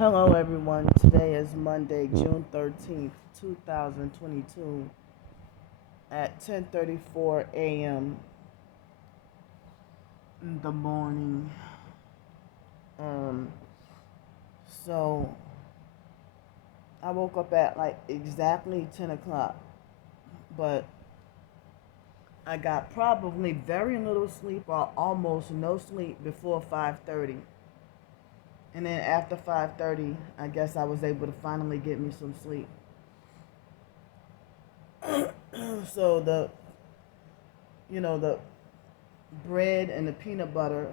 Hello, everyone. Today is Monday, June 13th, 2022, at 10:34 a.m. in the morning. Um, so I woke up at like exactly 10 o'clock, but I got probably very little sleep or almost no sleep before 5:30. And then after 5:30, I guess I was able to finally get me some sleep. So the bread and the peanut butter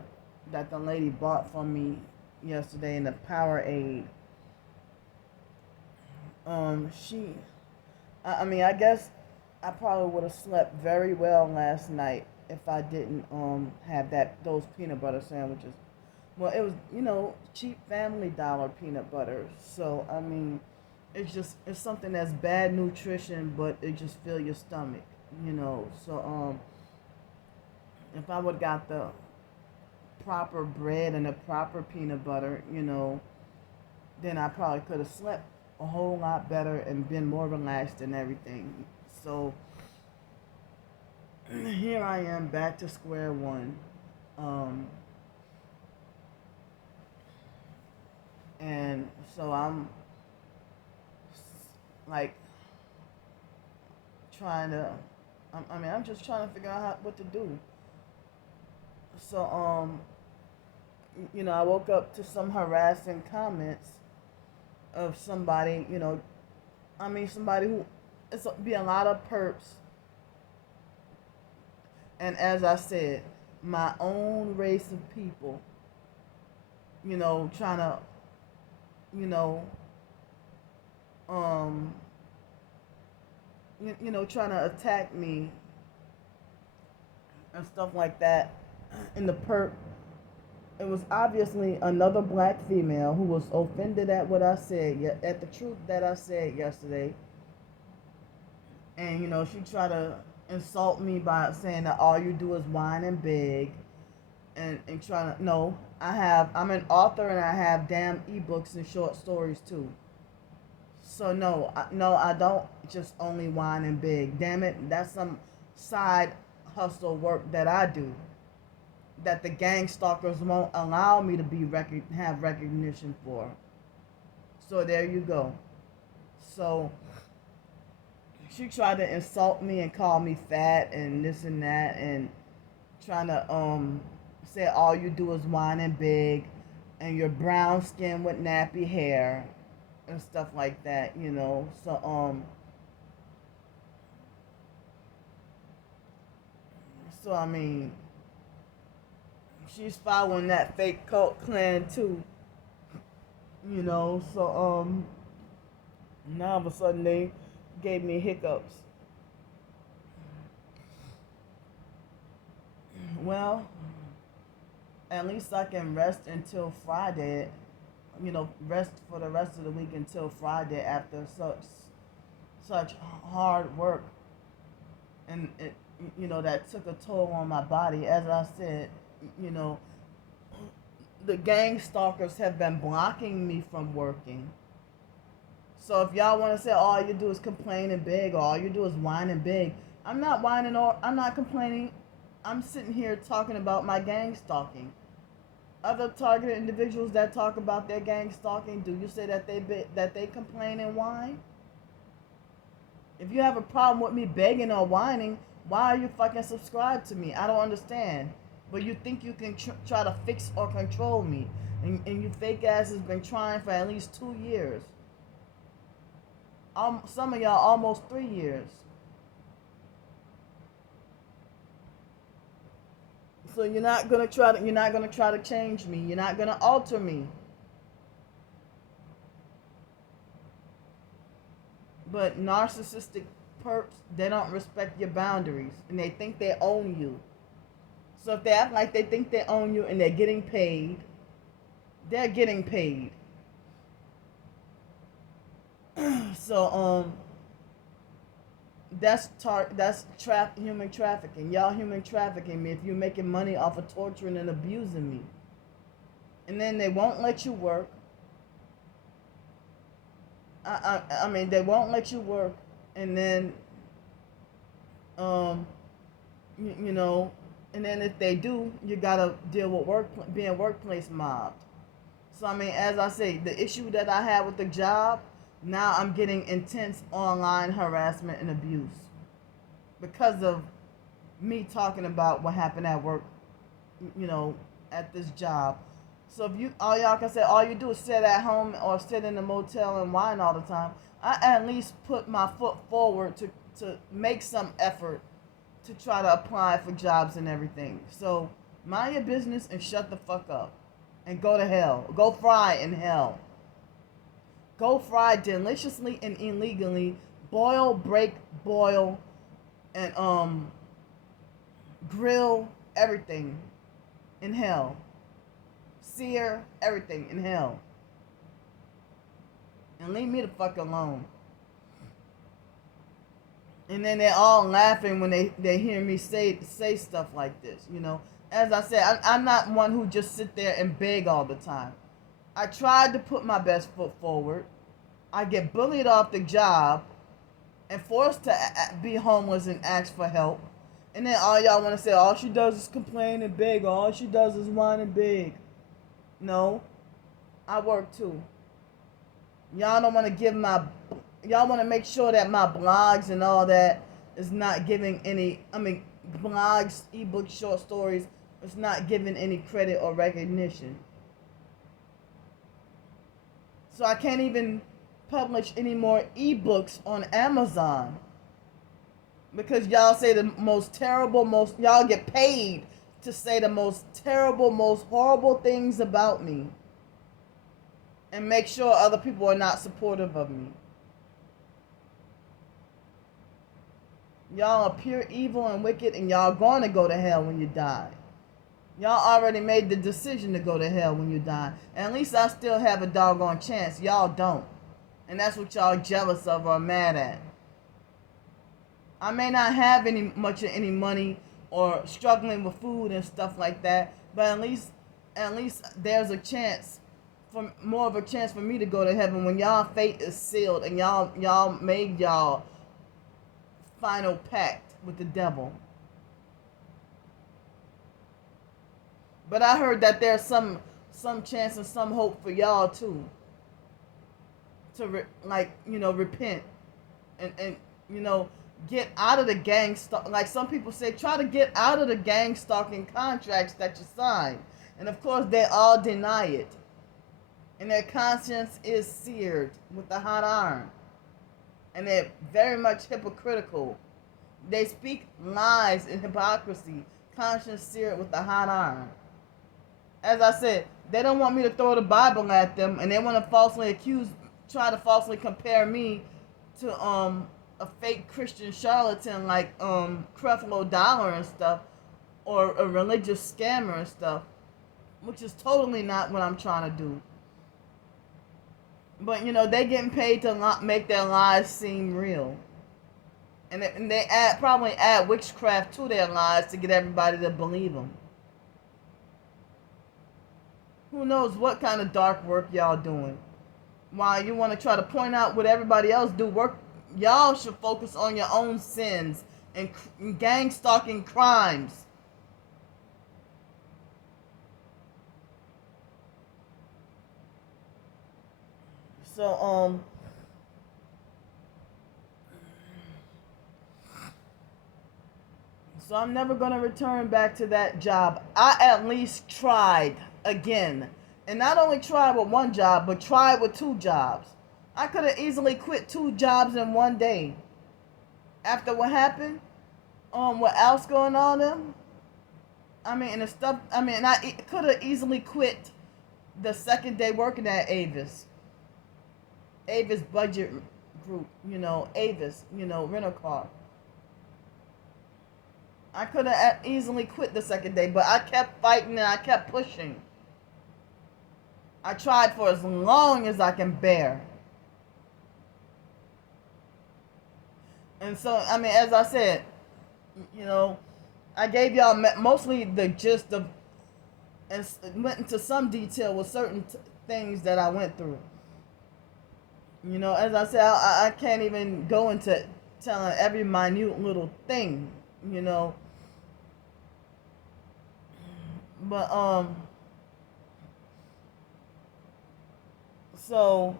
that the lady bought for me yesterday in the Powerade. She, I mean, I guess I probably would have slept very well last night if I didn't have those peanut butter sandwiches. Well, it was cheap Family Dollar peanut butter. So I mean, it's something that's bad nutrition, but it just fill your stomach. So if I would got the proper bread and the proper peanut butter, then I probably could have slept a whole lot better and been more relaxed and everything. So here I am back to square one. Um, and so I'm like trying to, I'm just trying to figure out what to do. So, I woke up to some harassing comments of somebody, somebody who, be a lot of perps. And as I said, my own race of people, trying to, you know, um, trying to attack me and stuff like that. In the perp, it was obviously another black female who was offended at what I said, at the truth that I said yesterday. And, she tried to insult me by saying that all you do is whine and beg and trying to, no, I'm an author and I have damn ebooks and short stories too. So no, I don't just only whine and beg. Damn it, that's some side hustle work that I do that the gang stalkers won't allow me to have recognition for. So there you go. So she tried to insult me and call me fat and this and that and trying to say all you do is whine and beg and you're brown skin with nappy hair and stuff like that. So I mean, she's following that fake cult clan too. So now all of a sudden they gave me hiccups. Well, at least I can rest until Friday. Rest for the rest of the week until Friday after such hard work, and that took a toll on my body. As I said, you know, the gang stalkers have been blocking me from working. So if y'all want to say all you do is complain and beg, or all you do is whine and beg, I'm not whining or I'm not complaining. I'm sitting here talking about my gang stalking. Other targeted individuals that talk about their gang stalking, do you say that they complain and whine? If you have a problem with me begging or whining, why are you fucking subscribed to me? I don't understand. But you think you can try to fix or control me, and you fake asses been trying for at least 2 years. Some of y'all almost 3 years. So you're not gonna try to change me. You're not gonna alter me. But narcissistic perps, they don't respect your boundaries and they think they own you. So if they act like they think they own you and they're getting paid, they're getting paid. So that's human trafficking. Y'all human trafficking me if you're making money off of torturing and abusing me. And then they won't let you work. I mean, they won't let you work, and then, um, you know, and then if they do, you gotta deal with being workplace mobbed. So I mean, as I say, the issue that I had with the job, now I'm getting intense online harassment and abuse because of me talking about what happened at work, you know, at this job. So if you all y'all can say all you do is sit at home or sit in the motel and whine all the time, I at least put my foot forward to make some effort to try to apply for jobs and everything. So mind your business and shut the fuck up. And go to hell. Go fry in hell. Go fry deliciously and illegally. Boil, break, boil, and grill everything in hell. Sear everything in hell. And leave me the fuck alone. And then they're all laughing when they hear me say stuff like this, you know. As I said, I'm not one who just sit there and beg all the time. I tried to put my best foot forward. I get bullied off the job and forced to be homeless and ask for help. And then all y'all want to say, all she does is complain and beg. All she does is whine and beg. No, I work too. Y'all don't want to y'all want to make sure that my blogs and all that is not giving any, blogs, ebooks, short stories, it's not giving any credit or recognition. So I can't even publish any more ebooks on Amazon because y'all say the most terrible, y'all get paid to say the most terrible, most horrible things about me and make sure other people are not supportive of me. Y'all are pure evil and wicked, and y'all going to go to hell when you die. Y'all already made the decision to go to hell when you die. And at least I still have a doggone chance. Y'all don't. And that's what y'all jealous of or mad at. I may not have much of any money or struggling with food and stuff like that, but at least there's a chance, for more of a chance for me to go to heaven when y'all fate is sealed and y'all made y'all final pact with the devil. But I heard that there's some chance and some hope for y'all too. To repent and get out of the gang like some people say, try to get out of the gang stalking contracts that you signed. And of course they all deny it. And their conscience is seared with the hot iron. And they're very much hypocritical. They speak lies and hypocrisy, conscience seared with the hot iron. As I said, they don't want me to throw the Bible at them, and they want to try to falsely compare me to a fake Christian charlatan like Creflo Dollar and stuff, or a religious scammer and stuff, which is totally not what I'm trying to do. But they getting paid to make their lies seem real, and they probably add witchcraft to their lies to get everybody to believe them. Who knows what kind of dark work y'all doing? While you want to try to point out what everybody else do, y'all should focus on your own sins and gang stalking crimes. So I'm never gonna return back to that job. I at least tried again. And not only tried with one job, but tried with 2 jobs. I could have easily quit 2 jobs in one day. After what happened, what else going on them? And the stuff, I could have easily quit the second day working at Avis Budget Group, Avis, rental car. I could have easily quit the second day, but I kept fighting and I kept pushing. I tried for as long as I can bear. And so, as I said, I gave y'all mostly the gist of, and went into some detail with certain things that I went through. As I said, I can't even go into telling every minute little thing, you know. But so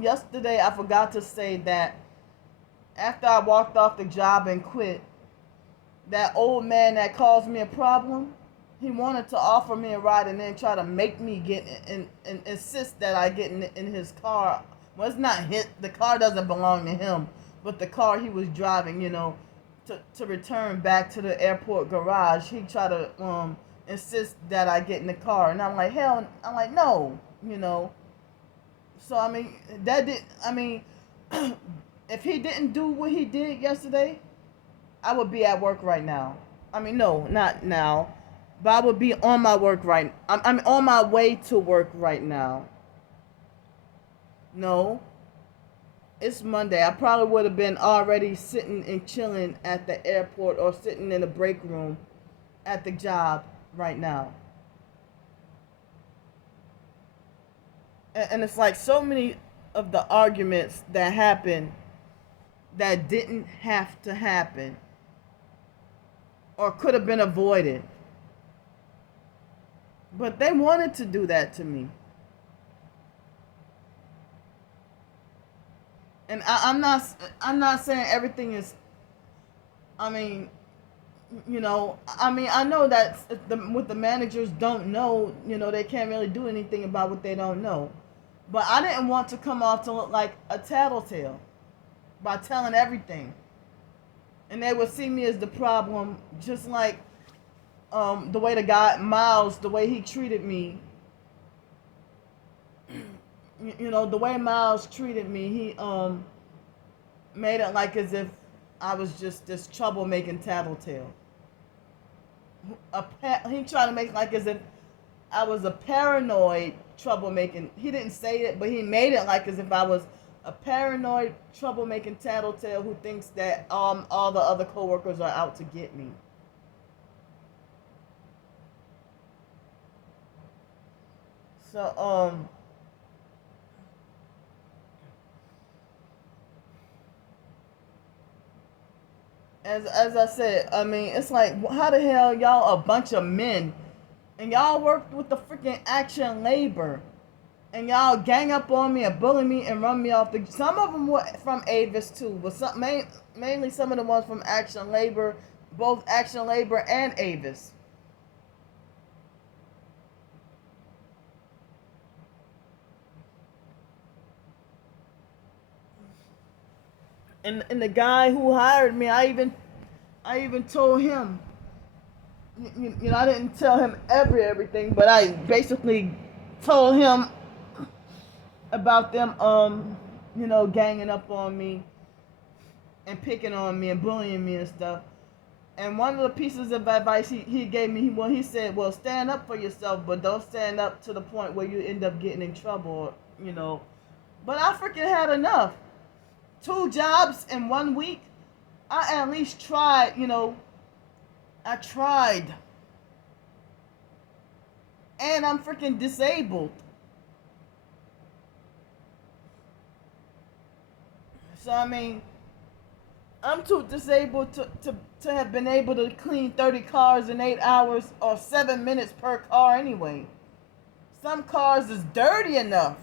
yesterday I forgot to say that after I walked off the job and quit, that old man that caused me a problem, he wanted to offer me a ride and then try to make me get in and insist that I get in his car. Well, it's not his. The car doesn't belong to him, but the car he was driving, to return back to the airport garage, he tried to insist that I get in the car, and I'm like, hell, I'm like, no, you know. So I mean, that did. I mean, if he didn't do what he did yesterday, I would be at work right now. I mean, no, not now, but I would be on my work right. I'm on my way to work right now. No, it's Monday. I probably would have been already sitting and chilling at the airport or sitting in the break room at the job right now. And it's like so many of the arguments that happen that didn't have to happen or could have been avoided. But they wanted to do that to me. And I'm not saying everything is. I mean, I know that what the managers don't know, they can't really do anything about what they don't know. But I didn't want to come off to look like a tattletale by telling everything. And they would see me as the problem, just like the way the guy Miles, the way he treated me. The way Miles treated me, he made it like as if I was just this troublemaking tattletale. He tried to make it like as if I was a paranoid troublemaking. He didn't say it, but he made it like as if I was a paranoid troublemaking tattletale who thinks that all the other coworkers are out to get me. So as I said, I mean, it's like, how the hell y'all a bunch of men and y'all worked with the freaking Action Labor and y'all gang up on me and bully me and run me off the. Some of them were from Avis too, but mainly some of the ones from Action Labor, both Action Labor and Avis. And the guy who hired me, I even told him, I didn't tell him everything, but I basically told him about them, ganging up on me and picking on me and bullying me and stuff. And one of the pieces of advice he gave me, he said, well, stand up for yourself, but don't stand up to the point where you end up getting in trouble. But I freaking had enough. 2 jobs in 1 week. I at least tried. I tried. And I'm freaking disabled. So, I mean, I'm too disabled to have been able to clean 30 cars in 8 hours or 7 minutes per car anyway. Some cars is dirty enough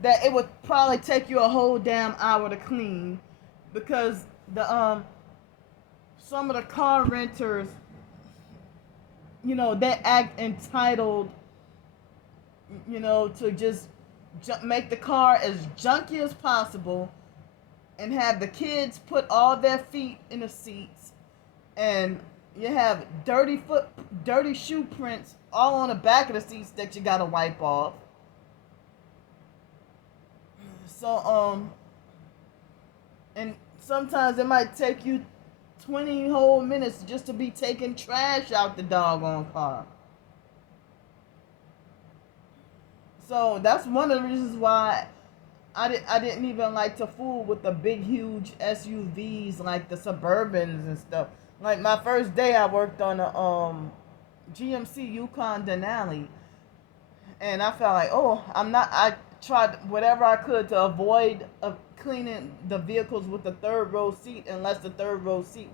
that it would probably take you a whole damn hour to clean because the some of the car renters, they act entitled, to just make the car as junky as possible and have the kids put all their feet in the seats, and you have dirty shoe prints all on the back of the seats that you gotta wipe off. So and sometimes it might take you 20 whole minutes just to be taking trash out the doggone car. So that's one of the reasons why I didn't even like to fool with the big, huge SUVs like the Suburbans and stuff. Like my first day, I worked on a GMC Yukon Denali, and I felt like, oh, I'm not. I tried whatever I could to avoid cleaning the vehicles with the third row seat, unless the third row seat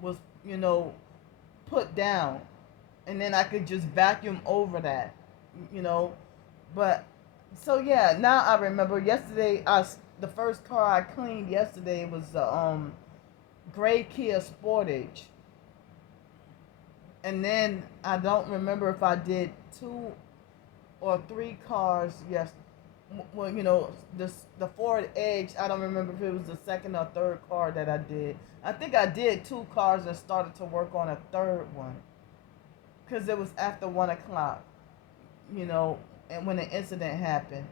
was you know put down, and then I could just vacuum over that, you know. But so yeah, now I remember yesterday. The first car I cleaned yesterday was the gray Kia Sportage, and then I don't remember if I did 2 or 3 cars. Yes, well, the Ford Edge. I don't remember if it was the second or third car that I did. I think I did 2 cars and started to work on a third one because it was after 1 o'clock. You know, and when the incident happened.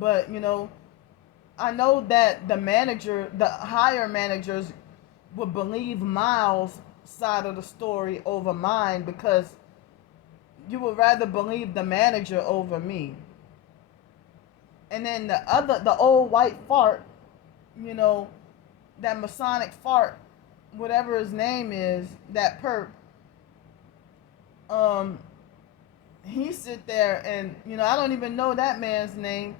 But I know that the higher managers would believe Miles' side of the story over mine because you would rather believe the manager over me. And then the old white fart, you know, that Masonic fart, whatever his name is, that perp, um, he sit there and, I don't even know that man's name.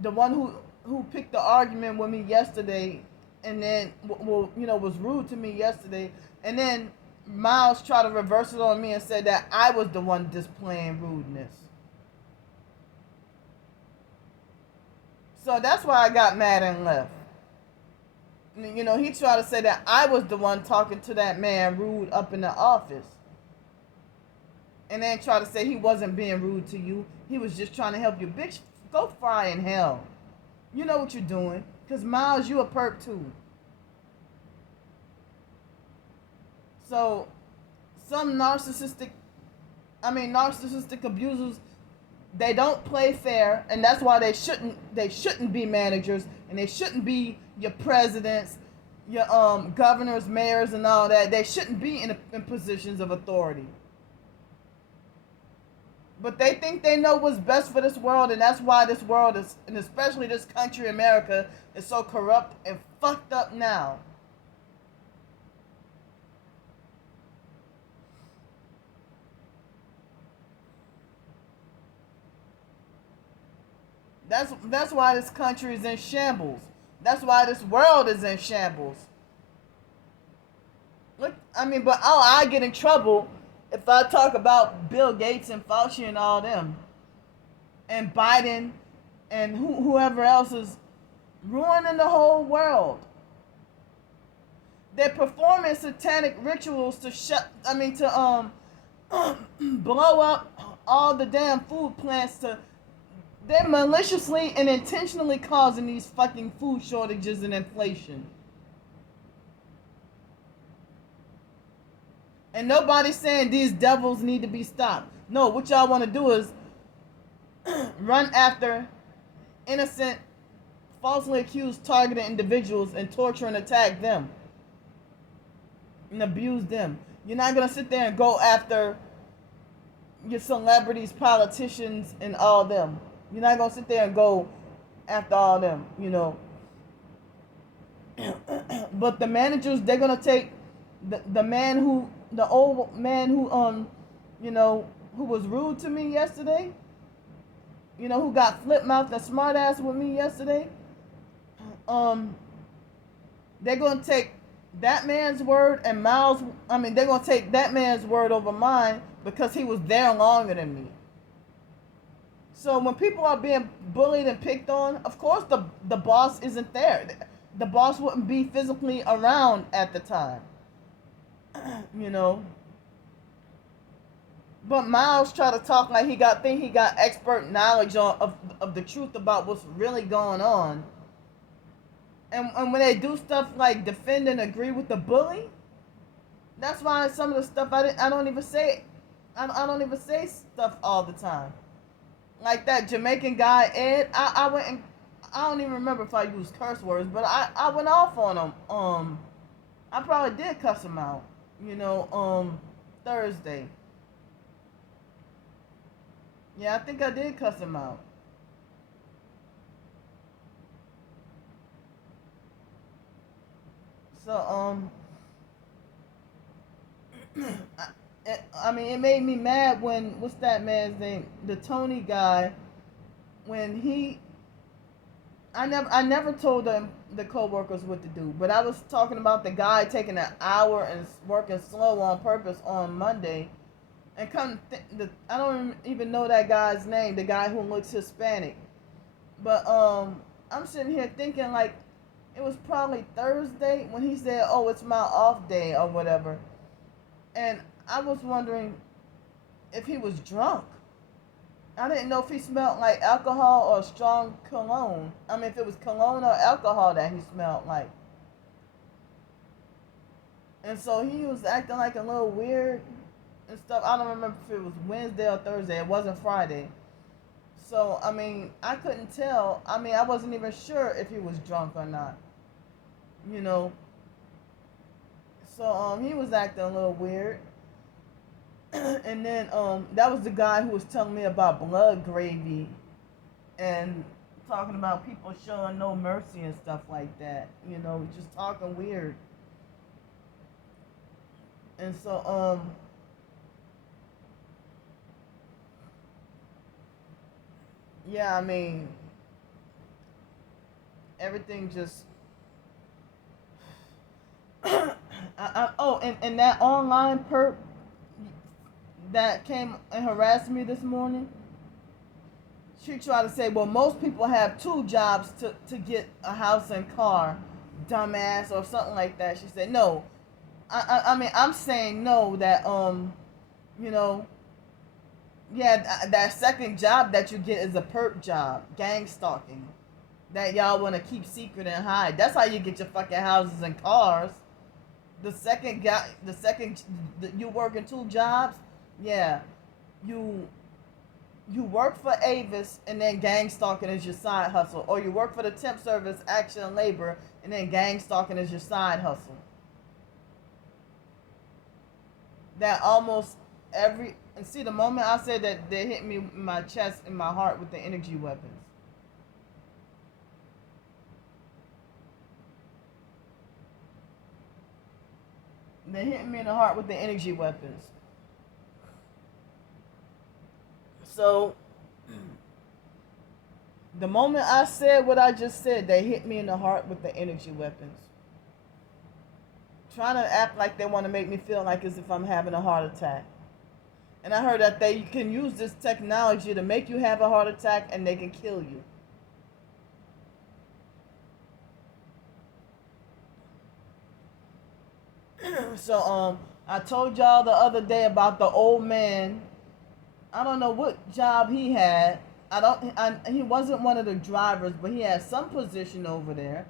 The one who picked the argument with me yesterday, and then was rude to me yesterday, and then Miles tried to reverse it on me and said that I was the one displaying rudeness. So that's why I got mad and left. He tried to say that I was the one talking to that man rude up in the office, and then tried to say he wasn't being rude to you. He was just trying to help you. Bitch, go fry in hell. You know what you're doing. Because Miles, you a perp too. So, some narcissistic abusers, they don't play fair, and that's why they shouldn't be managers, and they shouldn't be your presidents, your governors, mayors, and all that. They shouldn't be in positions of authority. But they think they know what's best for this world, and that's why this world is, and especially this country, America, is so corrupt and fucked up now. That's why this country is in shambles. That's why this world is in shambles. Look, but I get in trouble if I talk about Bill Gates and Fauci and all them, and Biden, and whoever else is ruining the whole world. They're performing satanic rituals to blow up all the damn food plants. They're maliciously and intentionally causing these fucking food shortages and inflation. And nobody's saying these devils need to be stopped. No, what y'all want to do is run after innocent, falsely accused, targeted individuals and torture and attack them and abuse them. You're not going to sit there and go after your celebrities, politicians, and all them. You're not going to sit there and go after all them, But the managers, they're going to take the old man who was rude to me yesterday, who got flip-mouthed and smart-ass with me yesterday. They're going to take that man's word and they're going to take that man's word over mine because he was there longer than me. So when people are being bullied and picked on, of course the boss isn't there. The boss wouldn't be physically around at the time. But Miles tried to talk like he got expert knowledge of the truth about what's really going on. And when they do stuff like defend and agree with the bully, that's why some of the stuff I don't even say. I don't even say stuff all the time. Like that Jamaican guy Ed, I went and I don't even remember if I used curse words, but I went off on him. I probably did cuss him out. Thursday. Yeah, I think I did cuss him out. So I mean, it made me mad when, what's that man's name? The Tony guy, when he, I never told them, the coworkers, what to do, but I was talking about the guy taking an hour and working slow on purpose on Monday, and I don't even know that guy's name, the guy who looks Hispanic, but I'm sitting here thinking like it was probably Thursday when he said, "Oh, it's my off day" or whatever, and I was wondering if he was drunk. I didn't know if he smelled like alcohol or strong cologne. I mean, if it was cologne or alcohol that he smelled like. And so he was acting like a little weird and stuff. I don't remember if it was Wednesday or Thursday. It wasn't Friday. So, I mean, I couldn't tell. I mean, I wasn't even sure if he was drunk or not. You know. So, he was acting a little weird. And then that was the guy who was telling me about blood gravy and talking about people showing no mercy and stuff like that. You know, just talking weird. And so yeah, I mean, everything just oh, and that online perp that came and harassed me this morning, she tried to say, well, most people have two jobs to get a house and car, dumbass, or something like that. She said, no. I mean, I'm saying no, that, you know, yeah, that second job that you get is a perp job, gang stalking, that y'all want to keep secret and hide. That's how you get your fucking houses and cars. The second guy, you working two jobs, yeah, you you work for Avis and then gang stalking is your side hustle, or you work for the temp service Action Labor and then gang stalking is your side hustle. That almost every, and see, the moment I said that, they hit me in my chest and my heart with the energy weapons. They hit me in the heart with the energy weapons. So the moment I said what I just said, they hit me in the heart with the energy weapons. Trying to act like they want to make me feel like as if I'm having a heart attack. And I heard that they can use this technology to make you have a heart attack and they can kill you. So I told y'all the other day about the old man. I don't know what job he had. He wasn't one of the drivers, but he had some position over there.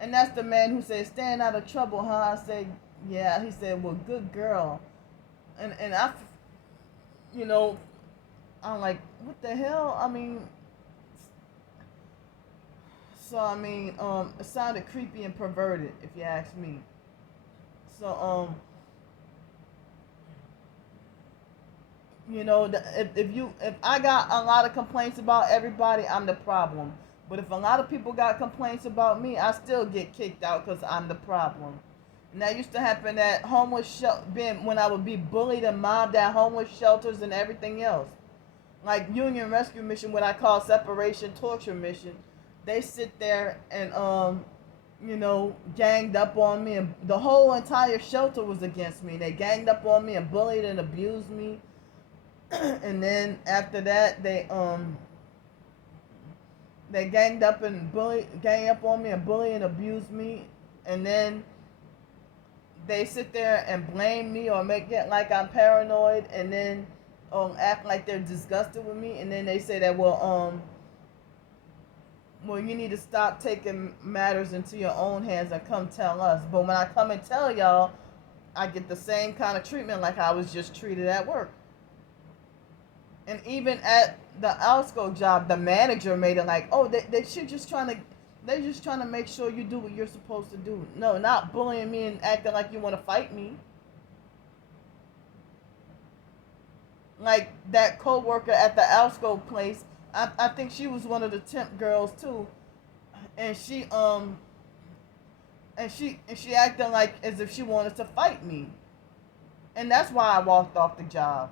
And that's the man who said, "Staying out of trouble, huh?" I said, "Yeah." He said, "Well, good girl." And I, you know, I'm like, what the hell? I mean, so I mean, it sounded creepy and perverted, if you ask me. So you know, if I got a lot of complaints about everybody, I'm the problem. But if a lot of people got complaints about me, I still get kicked out because I'm the problem. And that used to happen at when I would be bullied and mobbed at homeless shelters and everything else. Like Union Rescue Mission, what I call separation torture mission. They sit there and you know, ganged up on me, and the whole entire shelter was against me. They ganged up on me and bullied and abused me. And then after that, they gang up on me and bully and abuse me, and then they sit there and blame me or make it like I'm paranoid, and then act like they're disgusted with me, and then they say that, well, you need to stop taking matters into your own hands and come tell us. But when I come and tell y'all, I get the same kind of treatment like I was just treated at work. And even at the Alsco job, the manager made it like, oh, they should just they're just trying to make sure you do what you're supposed to do. No, not bullying me and acting like you want to fight me. Like that co-worker at the Alsco place, I think she was one of the temp girls too, and she acting like as if she wanted to fight me. And that's why I walked off the job.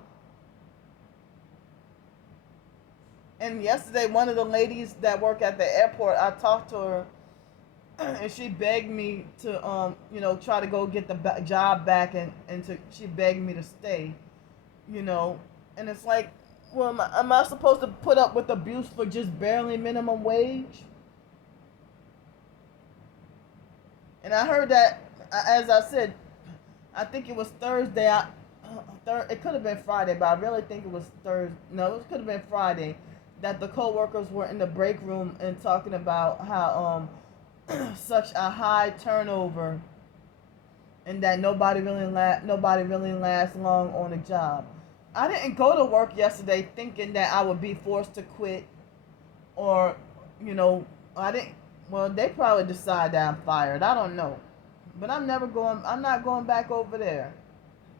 And yesterday, one of the ladies that work at the airport, I talked to her, and she begged me to, try to go get the job back, and she begged me to stay, you know. And it's like, well, am I supposed to put up with abuse for just barely minimum wage? And I heard that, as I said, I think it was Thursday. It could have been Friday, but I really think it was Thursday. No, it could have been Friday that the co-workers were in the break room and talking about how such a high turnover, and that nobody really lasts long on a job. I didn't go to work yesterday thinking that I would be forced to quit, or, I didn't. Well, they probably decide that I'm fired. I don't know, but I'm not going back over there.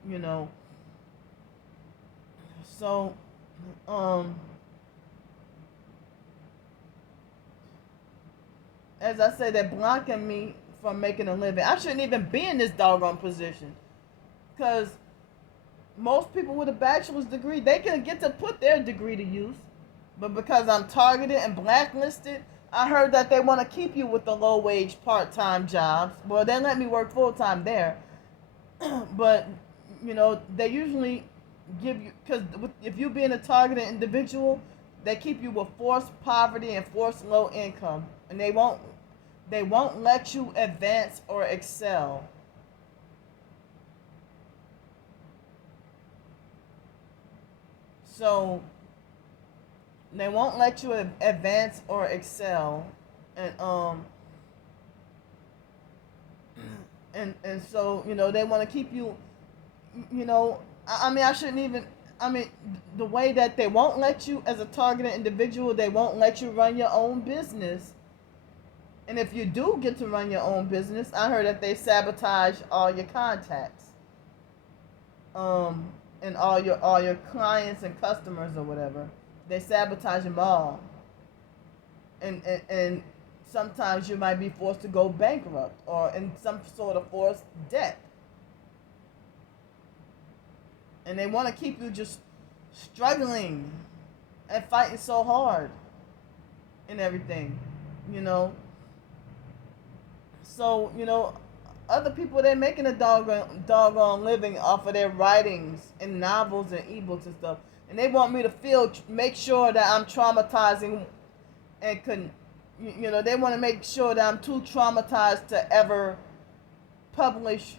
You know. So, as I said, they're blocking me from making a living. I shouldn't even be in this doggone position, because most people with a bachelor's degree, they can get to put their degree to use. But because I'm targeted and blacklisted, I heard that they want to keep you with the low-wage part-time jobs. Well, they let me work full-time there. But, they usually give you, because if you being a targeted individual, they keep you with forced poverty and forced low income. And they won't let you advance or excel. So they won't let you advance or excel, and so they want to keep you. I shouldn't even. The way that they won't let you, as a targeted individual, they won't let you run your own business. And if you do get to run your own business, I heard that they sabotage all your contacts. And all your clients and customers or whatever. They sabotage them all. And sometimes you might be forced to go bankrupt or in some sort of forced debt. And they want to keep you just struggling and fighting so hard and everything, So, other people, they're making a doggone living off of their writings and novels and ebooks and stuff. And they want me to make sure that I'm traumatizing and they want to make sure that I'm too traumatized to ever publish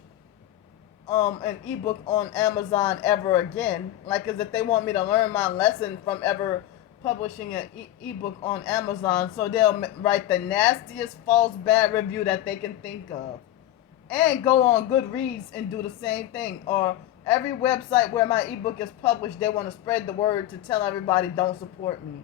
an ebook on Amazon ever again. Like, as if they want me to learn my lesson from ever publishing an ebook on Amazon. So they'll write the nastiest false bad review that they can think of. And go on Goodreads and do the same thing. Or every website where my ebook is published, they want to spread the word to tell everybody don't support me.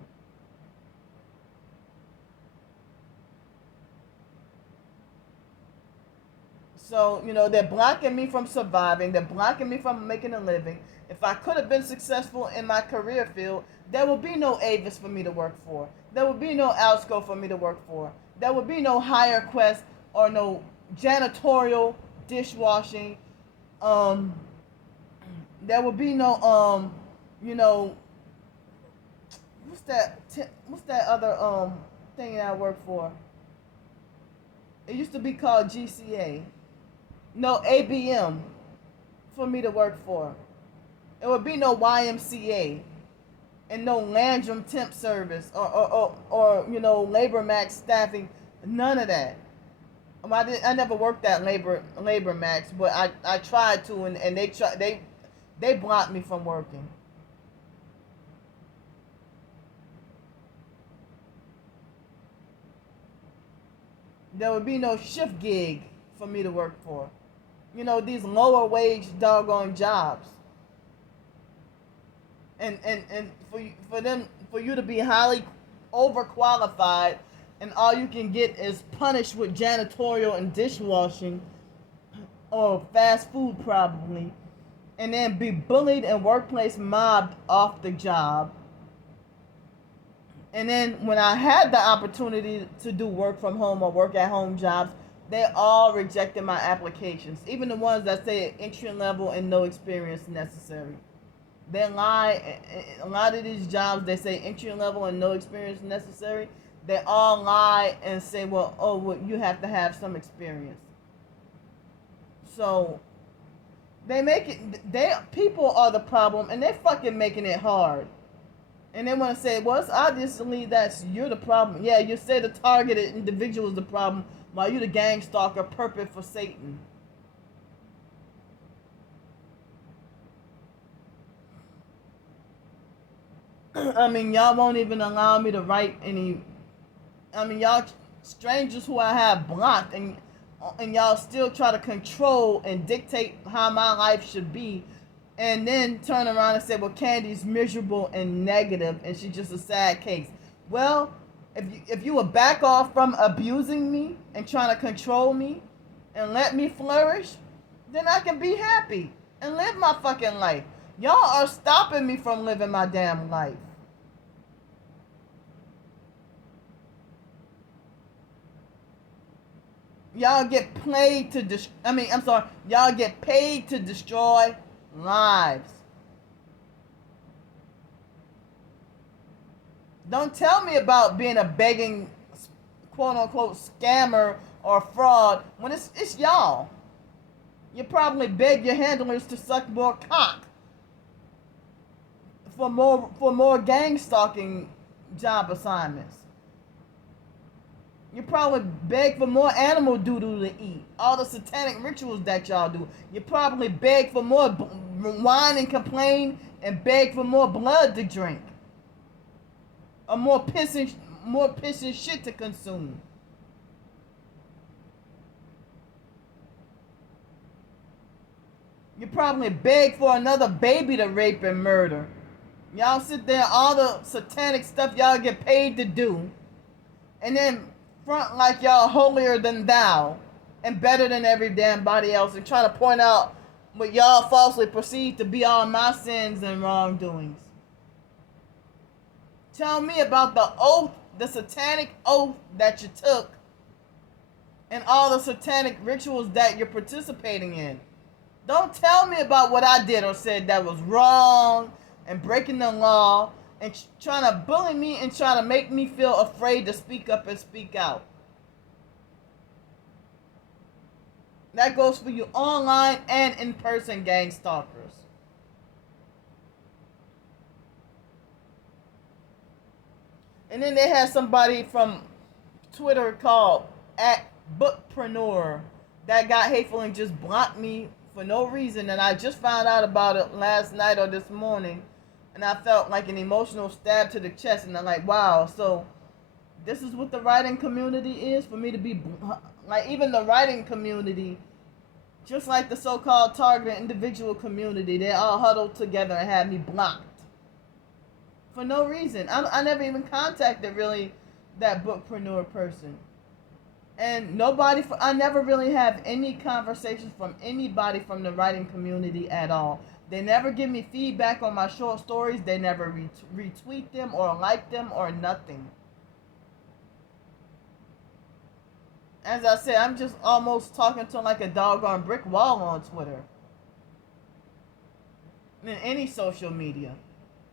So, they're blocking me from surviving. They're blocking me from making a living. If I could have been successful in my career field, there would be no Avis for me to work for. There would be no Alsco for me to work for. There would be no HireQuest or no janitorial, dishwashing. There would be no, what's that other thing that I work for? It used to be called GCA. No, ABM for me to work for. It would be no YMCA and no Landrum temp service or Labor Max staffing. None of that. I never worked at Labor Max, but I tried to, and they blocked me from working. There would be no shift gig for me to work for. These lower wage doggone jobs. And for you to be highly overqualified, and all you can get is punished with janitorial and dishwashing or fast food probably, and then be bullied and workplace mobbed off the job. And then when I had the opportunity to do work from home or work at home jobs, They all rejected my applications, even the ones that say entry level and no experience necessary. They lie. A lot of these jobs, they say entry level and no experience necessary. They all lie and say, well, you have to have some experience. So they make it. They people are the problem, and they're fucking making it hard. And they want to say, well, it's obviously that's you're the problem. Yeah, you say the targeted individual is the problem, while you the gang stalker, perfect for Satan. I mean, y'all won't even allow me to write any. I mean, y'all strangers who I have blocked, and y'all still try to control and dictate how my life should be, and then turn around and say, well, Candy's miserable and negative, and she's just a sad case. Well, if you would back off from abusing me and trying to control me, and let me flourish, then I can be happy and live my fucking life. Y'all are stopping me from living my damn life. Y'all get paid to y'all get paid to destroy lives. Don't tell me about being a begging, quote unquote, scammer or fraud when it's y'all. You probably beg your handlers to suck more cock for more gang stalking job assignments. You probably beg for more animal doodle to eat. All the satanic rituals that y'all do. You probably beg for more whine and complain and beg for more blood to drink. Or more pissing shit to consume. You probably beg for another baby to rape and murder. Y'all sit there, all the satanic stuff y'all get paid to do, and then front like y'all holier than thou and better than every damn body else, and try to point out what y'all falsely perceive to be all my sins and wrongdoings. Tell me about the oath, the satanic oath that you took, and all the satanic rituals that you're participating in. Don't tell me about what I did or said that was wrong and breaking the law and trying to bully me and trying to make me feel afraid to speak up and speak out. That goes for you online and in-person gang stalkers. And then they had somebody from Twitter called @bookpreneur that got hateful and just blocked me for no reason, and I just found out about it last night or this morning, and I felt like an emotional stab to the chest, and I'm like, wow, so this is what the writing community is, for me to be, like, even the writing community, just like the so-called targeted individual community, they all huddled together and had me blocked for no reason. I never even contacted really that bookpreneur person. And I never really have any conversations from anybody from the writing community at all. They never give me feedback on my short stories. They never retweet them or like them or nothing. As I said, I'm just almost talking to like a doggone brick wall on Twitter. In any social media.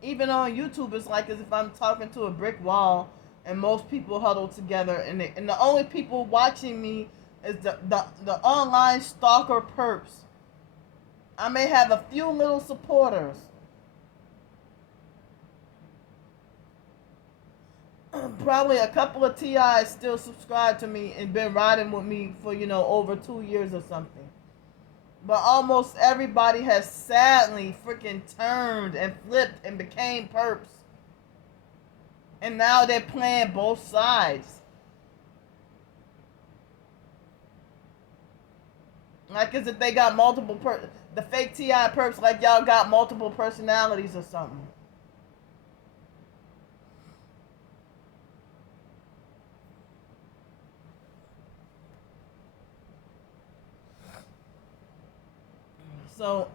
Even on YouTube, it's like as if I'm talking to a brick wall. And most people huddle together, and the only people watching me is the online stalker perps. I may have a few little supporters. Probably a couple of TIs still subscribe to me and been riding with me for, over 2 years or something. But almost everybody has sadly freaking turned and flipped and became perps. And now they're playing both sides. Like as if they got multiple the fake TI perps, like y'all got multiple personalities or something. So,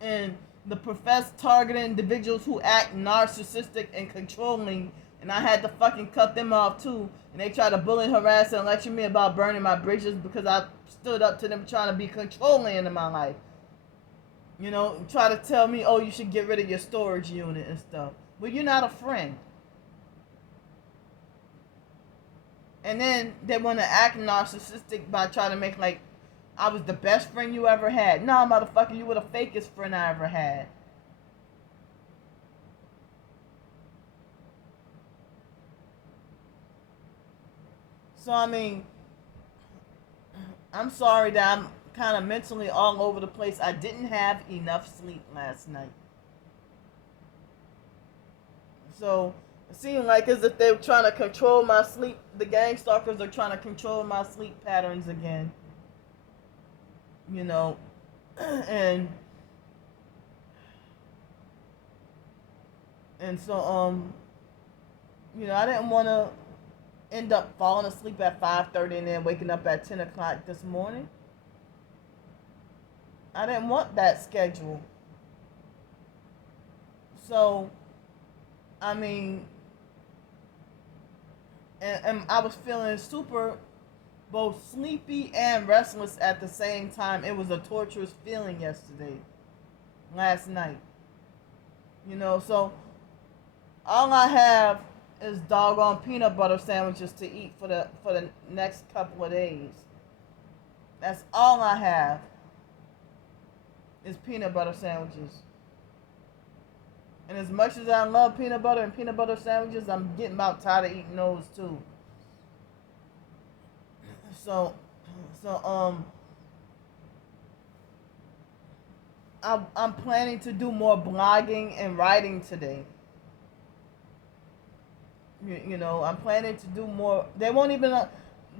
and the professed targeted individuals who act narcissistic and controlling And I had to fucking cut them off too. And they tried to bully, harass, and lecture me about burning my bridges because I stood up to them trying to be controlling in my life. Try to tell me, oh, you should get rid of your storage unit and stuff. Well, you're not a friend. And then they want to act narcissistic by trying to make like I was the best friend you ever had. No, motherfucker, you were the fakest friend I ever had. So, I mean, I'm sorry that I'm kind of mentally all over the place. I didn't have enough sleep last night. So, it seemed like as if they were trying to control my sleep. The gang stalkers are trying to control my sleep patterns again. And so, I didn't want to end up falling asleep at 5:30 and then waking up at 10 o'clock this morning. I didn't want that schedule. So, I mean, and I was feeling super both sleepy and restless at the same time. It was a torturous feeling last night. So all I have is doggone peanut butter sandwiches to eat for the next couple of days. That's all I have is peanut butter sandwiches. And as much as I love peanut butter and peanut butter sandwiches, I'm getting about tired of eating those too. So I'm planning to do more blogging and writing today. I'm planning to do more. They won't even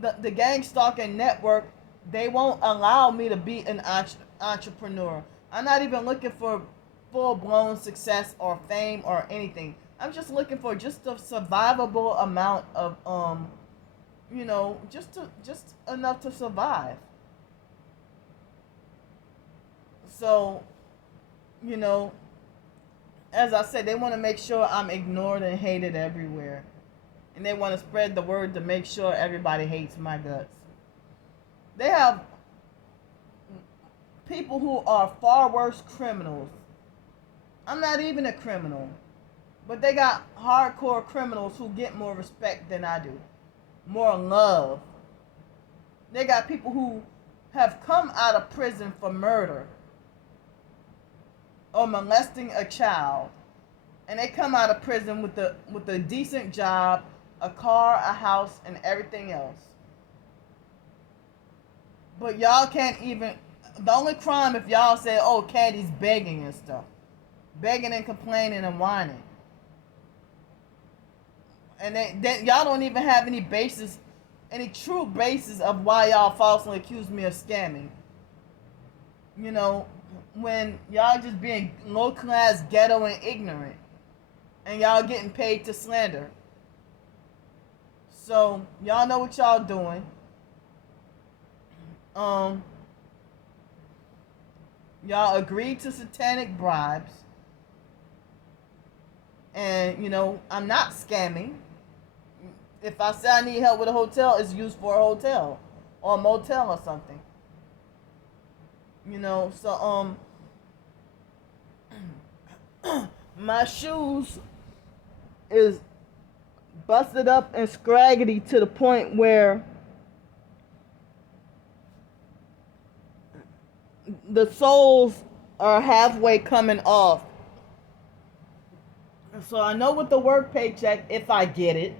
the gang stalking network. They won't allow me to be an entrepreneur. I'm not even looking for full-blown success or fame or anything. I'm just looking for just a survivable amount of just enough to survive. So, as I said, they want to make sure I'm ignored and hated everywhere. And they want to spread the word to make sure everybody hates my guts. They have people who are far worse criminals. I'm not even a criminal. But they got hardcore criminals who get more respect than I do. More love. They got people who have come out of prison for murder or molesting a child, and they come out of prison with a decent job, a car, a house, and everything else. But y'all can't even. The only crime if y'all say, "Oh, Candy's begging and stuff," begging and complaining and whining, and they y'all don't even have any basis, any true basis of why y'all falsely accuse me of scamming. When y'all just being low class, ghetto, and ignorant, and y'all getting paid to slander. So y'all know what y'all doing. Y'all agreed to satanic bribes, and I'm not scamming. If I say I need help with a hotel, it's used for a hotel or a motel or something. So my shoes is busted up and scraggly to the point where the soles are halfway coming off. So I know with the work paycheck, if I get it,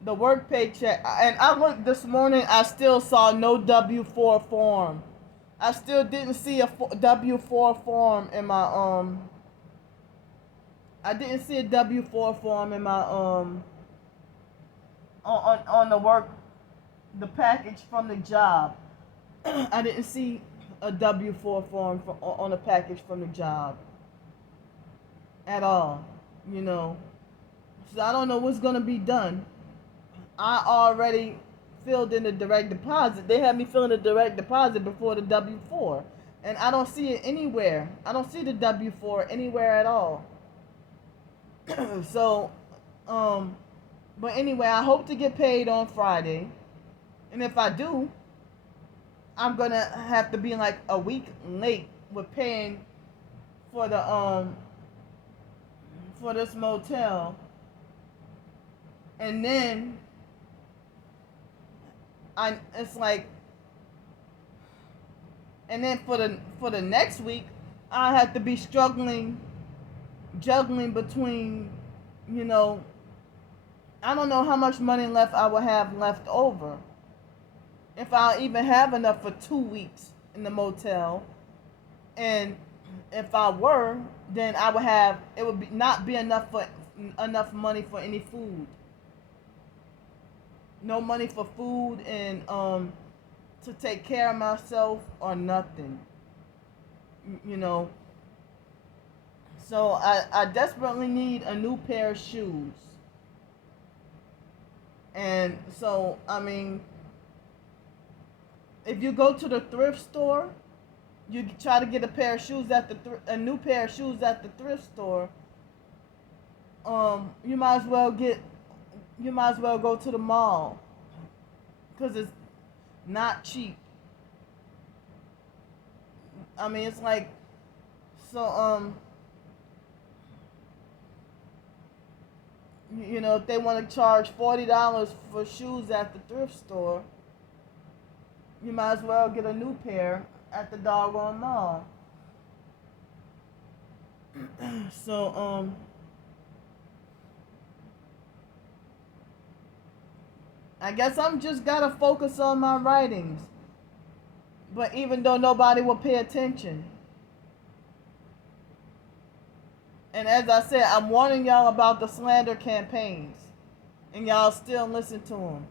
the work paycheck, and I looked this morning, I still saw no W-4 form. I still didn't see a W-4 form in my, I didn't see a W-4 form in my, on the work, the package from the job. I didn't see a W-4 form on the package from the job at all, So I don't know what's going to be done. I already filled in the direct deposit. They had me fill in the direct deposit before the W-4. And I don't see it anywhere. I don't see the W-4 anywhere at all. So, Um, but anyway, I hope to get paid on Friday, and if I do, I'm gonna have to be like a week late with paying for the for this motel, and then it's like, and then for the next week, I have to be juggling between, you know, I don't know how much money left I will have left over. If I'll even have enough for 2 weeks in the motel, and if I were, then I would have, it would be not be enough money for any food. No money for food and to take care of myself or nothing. You know. So I desperately need a new pair of shoes. And so, I mean, if you go to the thrift store, you try to get a pair of shoes at a new pair of shoes at the thrift store. You might as well go to the mall, because it's not cheap. I mean, it's like, so you know, if they want to charge $40 for shoes at the thrift store, you might as well get a new pair at the doggone mall. So I guess I'm just gotta focus on my writings. But even though nobody will pay attention. And as I said, I'm warning y'all about the slander campaigns. And y'all still listen to them.